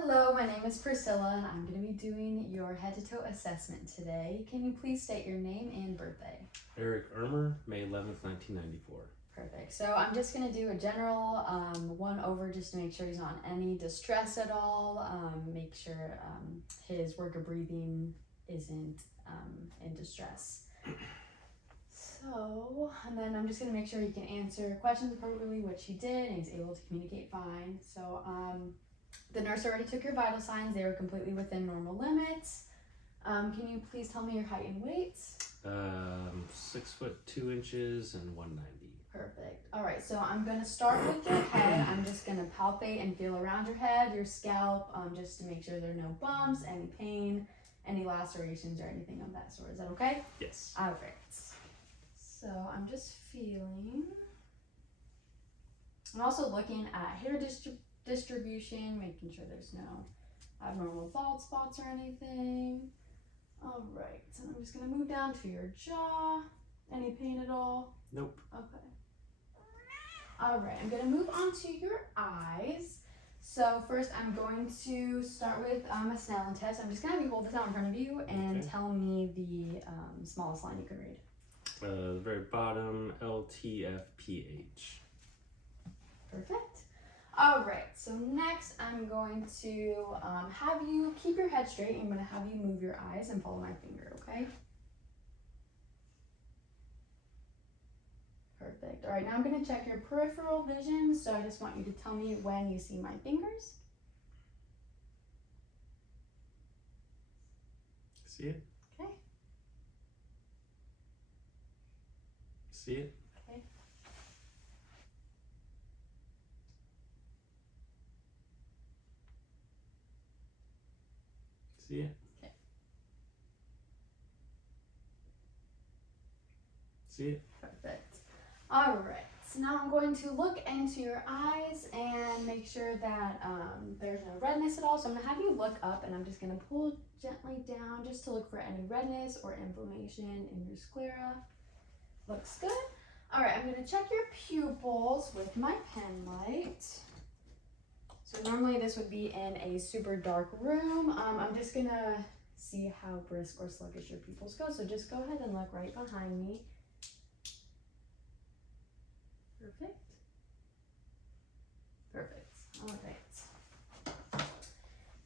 Hello, my name is Priscilla and I'm going to be doing your head to toe assessment today. Can you please state your name and birthday? Eric Ermer, May 11th, 1994. Perfect. So I'm just going to do a general one over just to make sure he's not in any distress at all. Make sure his work of breathing isn't in distress. So, and then I'm just going to make sure he can answer questions appropriately, which he did, and he's able to communicate fine. So, the nurse already took your vital signs. They were completely within normal limits. Can you please tell me your height and weight? 6 foot 2 inches and 190. Perfect. All right, so I'm going to start with your head. I'm just going to palpate and feel around your head, your scalp, just to make sure there are no bumps, any pain, any lacerations, or anything of that sort. Is that okay? Yes. All right. So I'm just feeling. I'm also looking at hair distribution, making sure there's no abnormal bald spots or anything. All right, so I'm just gonna move down to your jaw. Any pain at all? Nope. Okay. All right, I'm gonna move on to your eyes. So first I'm going to start with a Snellen test. I'm just gonna have you hold this out in front of you and tell me the smallest line you can read. The very bottom, LTFPH. Perfect. All right, so next I'm going to have you keep your head straight. I'm going to have you move your eyes and follow my finger, okay? Perfect. All right, now I'm going to check your peripheral vision. So I just want you to tell me when you see my fingers. See it? Okay. See it? Okay. See it? Okay. See it? Perfect. All right, so now I'm going to look into your eyes and make sure that there's no redness at all. So I'm going to have you look up and I'm just going to pull gently down just to look for any redness or inflammation in your sclera. Looks good. All right, I'm going to check your pupils with my pen light. So normally this would be in a super dark room. I'm just going to see how brisk or sluggish your pupils go. So just go ahead and look right behind me. Perfect. Perfect. All right.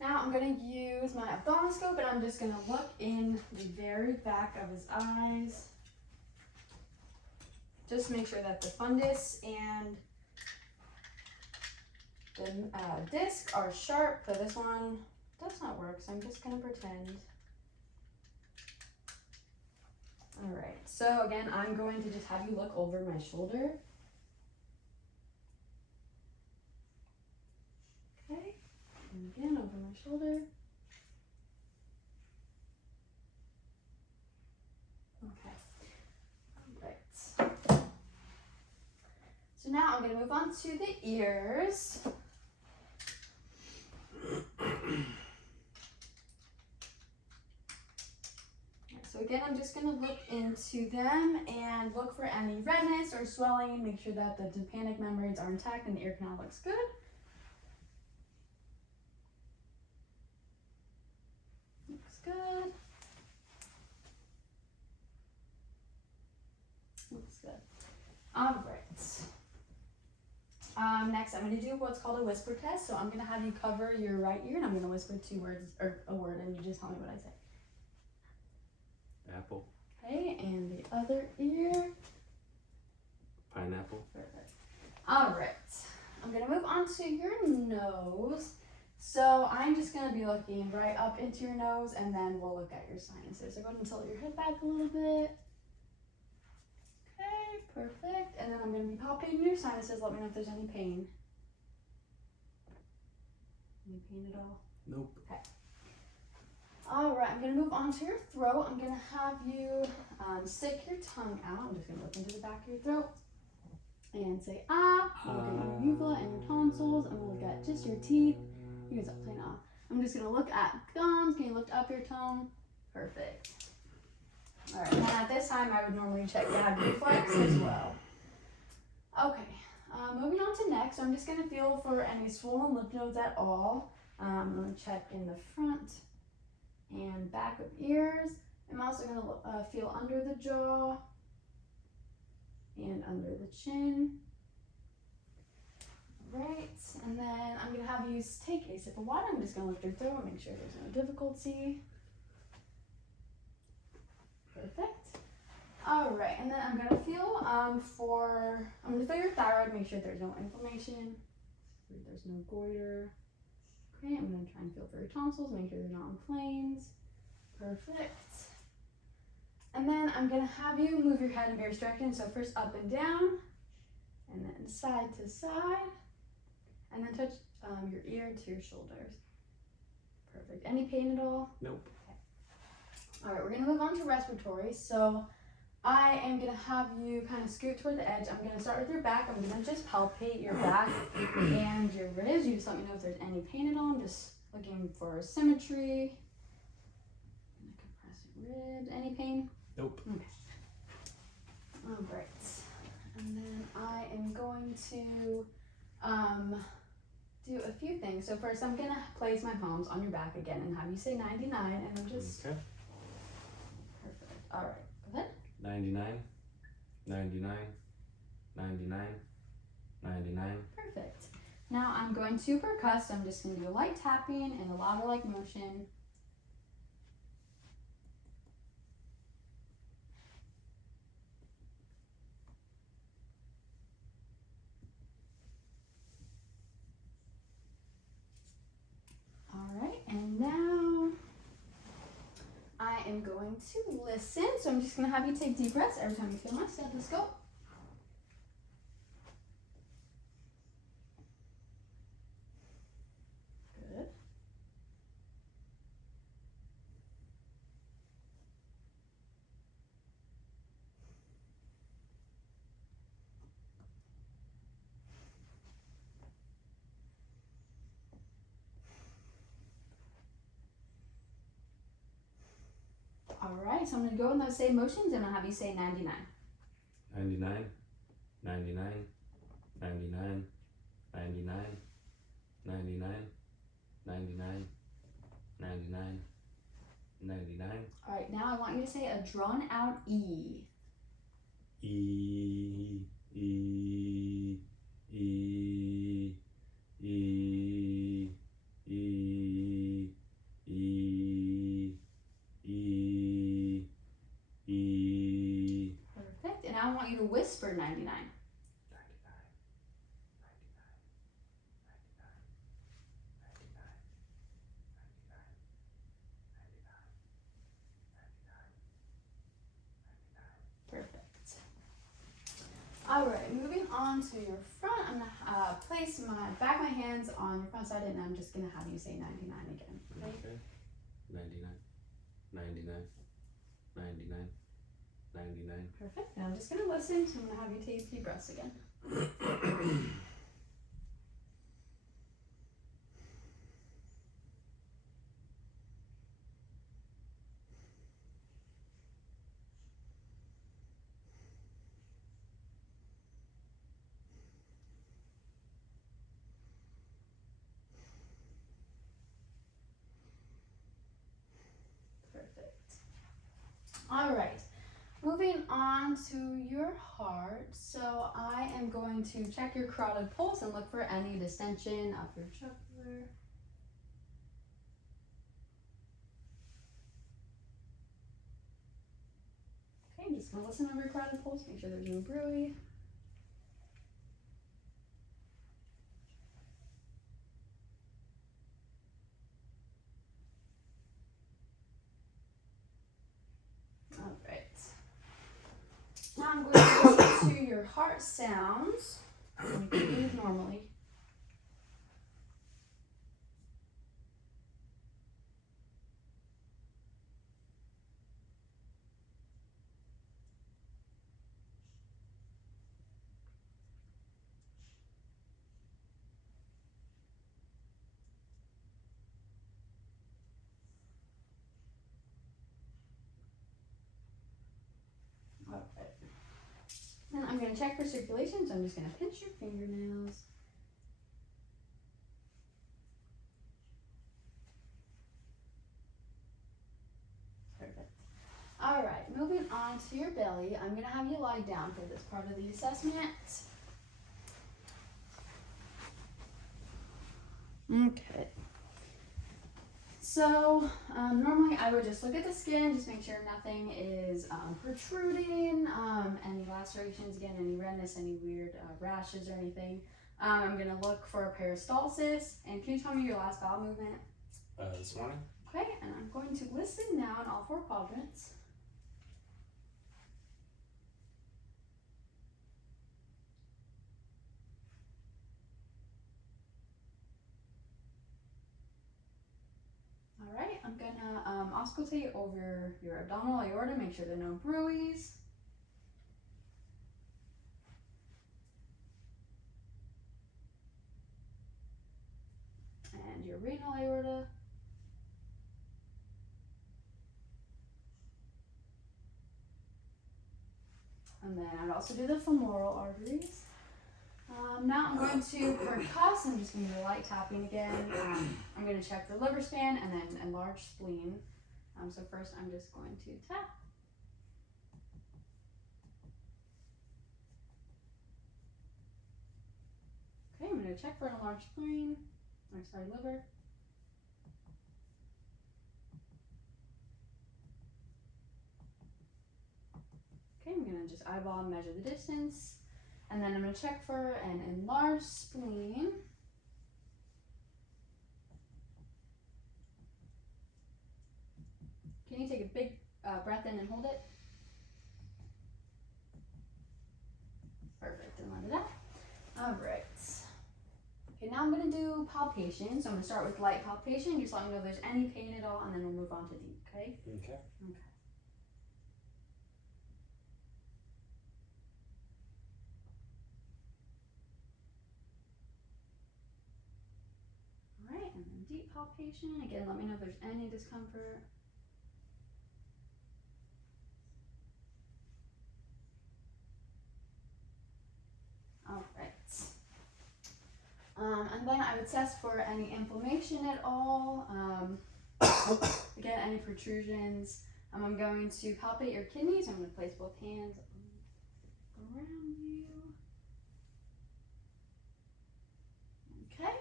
Now I'm going to use my ophthalmoscope and I'm just going to look in the very back of his eyes. Just make sure that the fundus and the disc are sharp. So this one does not work, so I'm just going to pretend. All right. So again, I'm going to just have you look over my shoulder. Okay, and again over my shoulder. Okay, all right. So now I'm going to move on to the ears. So again, I'm just going to look into them and look for any redness or swelling. Make sure that the tympanic membranes are intact and the ear canal looks good. Looks good. Looks good. All right. Next, I'm going to do what's called a whisper test. So I'm going to have you cover your right ear and I'm going to whisper 2 words or a word and you just tell me what I say. Apple. Okay, and the other ear. Pineapple. Perfect. All right. I'm going to move on to your nose. So I'm just going to be looking right up into your nose and then we'll look at your sinuses. So go ahead and tilt your head back a little bit. Okay, perfect. And then I'm going to be palpating your sinuses. Let me know if there's any pain. Any pain at all? Nope. Okay. All right, I'm going to move on to your throat. I'm going to have you stick your tongue out. I'm just going to look into the back of your throat and say ah. We'll look at your uvula and your tonsils, and we'll look at just your teeth. You can stop saying ah. I'm just going to look at gums. Can you lift up your tongue? Perfect. All right, and at this time, I would normally check gag reflex as well. Okay, moving on to next. So I'm just going to feel for any swollen lymph nodes at all. I'm going to check in the front and back of ears. I'm also going to feel under the jaw and under the chin. Right, and then I'm going to have you take a sip of water. I'm just going to lift your throat and make sure there's no difficulty. Perfect. All right, and then I'm going to feel I'm going to feel your thyroid, make sure there's no inflammation, there's no goiter. Okay, I'm going to try and feel for your tonsils, make sure they're not inflamed. Perfect. And then I'm going to have you move your head in various directions. So first up and down, and then side to side, and then touch your ear to your shoulders. Perfect. Any pain at all? Nope. Okay. All right, we're going to move on to respiratory. So I am going to have you kind of scoot toward the edge. I'm going to start with your back. I'm going to just palpate your back and your ribs. You just let me know if there's any pain at all. I'm just looking for symmetry. I'm going to compress your ribs. Any pain? Nope. Okay. All right. And then I am going to do a few things. So first I'm going to place my palms on your back again and have you say 99, and I'm just... Okay. Perfect. All right. Go ahead. 99, 99, 99, 99. Perfect. Now I'm going to percuss. So I'm just going to do a light tapping and a ladder-like motion. All right, and now I am going to listen. So I'm just going to have you take deep breaths every time you feel my stethoscope. Good. All right, so I'm going to go in those same motions and I'll have you say 99. 99, 99, 99, 99, 99, 99, 99, 99. All right, now I want you to say a drawn out E. E, E, E, E, E, E, E, E. Perfect. And now I want you to whisper 99. 99, 99, 99, 99, 99, 99, 99, 99. Perfect. All right, moving on to your front, I'm going to place my hands on your front side, and I'm just going to have you say 99 again. Okay. 99, 99, 99, 99. Perfect. Now I'm just going to listen, so I'm going to have you take deep breaths again. Perfect. All right. Moving on to your heart. So I am going to check your carotid pulse and look for any distension of your jugular. Okay, I'm just going to listen over your carotid pulse, make sure there's no bruit. All right. Now I'm going to listen to your heart sounds. You can breathe normally. All right. Then I'm going to check for circulation, so I'm just going to pinch your fingernails. right, moving on to your belly. I'm gonna have you lie down for this part of the assessment. Okay. So, normally I would just look at the skin, just make sure nothing is protruding, any lacerations, again, any redness, any weird rashes or anything. I'm gonna look for a peristalsis, and can you tell me your last bowel movement? This morning? Okay, and I'm going to listen now in all 4 quadrants. All right, I'm gonna auscultate over your abdominal aorta, make sure there are no bruits. And your renal aorta. And then I'd also do the femoral arteries. Now I'm going to percuss. I'm just going to do light tapping again. I'm going to check the liver span and then enlarged spleen. So first I'm just going to tap. Okay, I'm going to check for an enlarged spleen. Or sorry, liver. Okay, I'm going to just eyeball and measure the distance. And then I'm going to check for an enlarged spleen. Can you take a big breath in and hold it? Perfect, and let it out. All right. Okay, now I'm going to do palpation. So I'm going to start with light palpation. Just let me know if there's any pain at all, and then we'll move on to deep, okay? Okay. Okay. All right, and then deep palpation. Again, let me know if there's any discomfort. All right. And then I would assess for any inflammation at all. Again, any protrusions. I'm going to palpate your kidneys. I'm going to place both hands around you. Okay.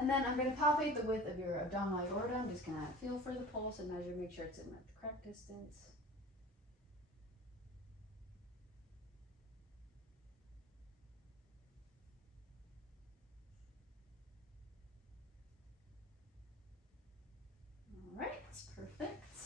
And then I'm going to palpate the width of your abdominal aorta. I'm just going to feel for the pulse and measure, make sure it's in the correct distance. Alright, perfect.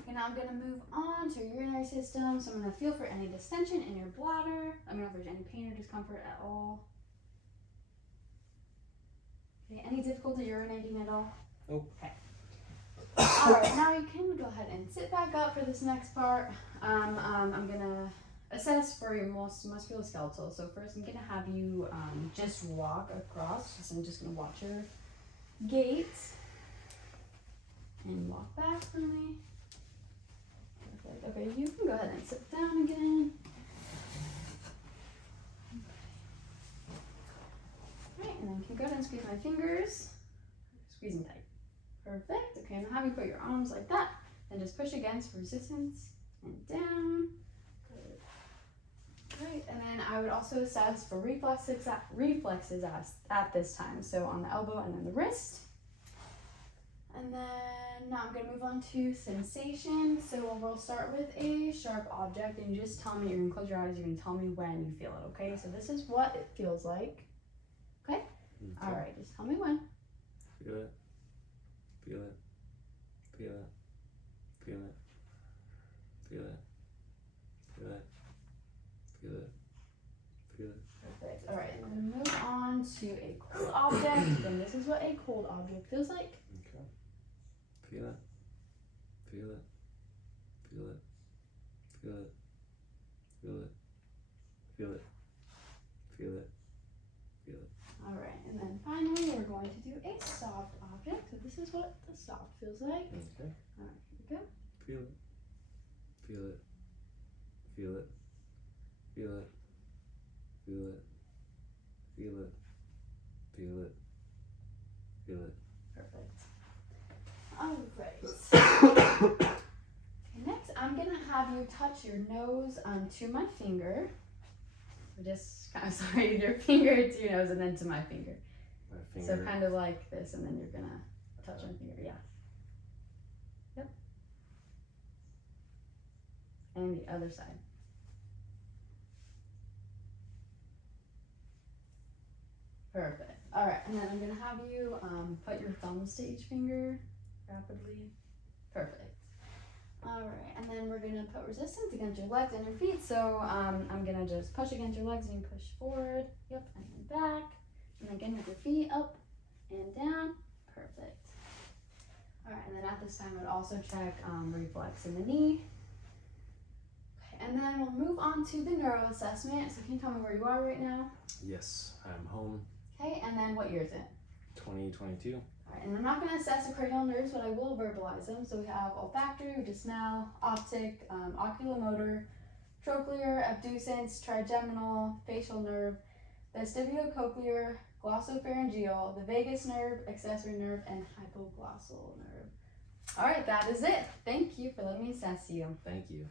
Okay, now I'm going to move on to your urinary system. So I'm going to feel for any distension in your bladder. Let me know if there's any pain or discomfort at all. Okay, any difficulty urinating at all? Nope. Okay. Alright, now you can go ahead and sit back up for this next part. I'm going to assess for your most musculoskeletal. So first I'm going to have you just walk across. I'm just going to watch your gait. And walk back for me. Perfect. Okay, you can go ahead and sit down again. Alright, and then you can go ahead and squeeze my fingers. Squeezing tight. Perfect. Okay, and have you put your arms like that. And just push against resistance and down. Good. Right, and then I would also assess for reflexes at this time. So on the elbow and then the wrist. And then now I'm going to move on to sensation. So we'll start with a sharp object and you just tell me, you're going to close your eyes, you're going to tell me when you feel it, okay? So this is what it feels like. Okay? All right, just tell me when. Feel it. Feel it. Feel it. Feel it. Feel it. Feel it. Feel it. Feel it. Perfect. All right, and then move on to a cold object. And this is what a cold object feels like. Okay. Feel it. Feel it. Feel it. Feel it. Feel it. Feel it. Feel it. Feel it. All right, and then finally we're going to do a soft object. So this is what the soft feels like. Okay. All right, here we go. Feel it. Feel it. Feel it. Feel it. Feel it. Feel it. Feel it. Feel it. Perfect. All right. Okay, next touch your nose to my finger. Just kind of slide your finger to your nose and then to my finger. My finger. So kind of like this, and then you're gonna touch my finger. Yeah. Yep. And the other side. Perfect. All right, and then I'm gonna have you put your thumbs to each finger rapidly. Perfect. All right, and then we're gonna put resistance against your legs and your feet. So I'm gonna just push against your legs and you push forward. Yep, and then back. And again with your feet up and down. Perfect. All right, and then at this time I would also check reflex in the knee. Okay, and then we'll move on to the neuro assessment. So can you tell me where you are right now? Yes, I'm home. Okay, and then what year is it? 2022. All right, and I'm not going to assess the cranial nerves, but I will verbalize them. So we have olfactory, which is smell, optic, oculomotor, trochlear, abducens, trigeminal, facial nerve, vestibulocochlear, glossopharyngeal, the vagus nerve, accessory nerve, and hypoglossal nerve. All right, that is it. Thank you for letting me assess you. Thank you.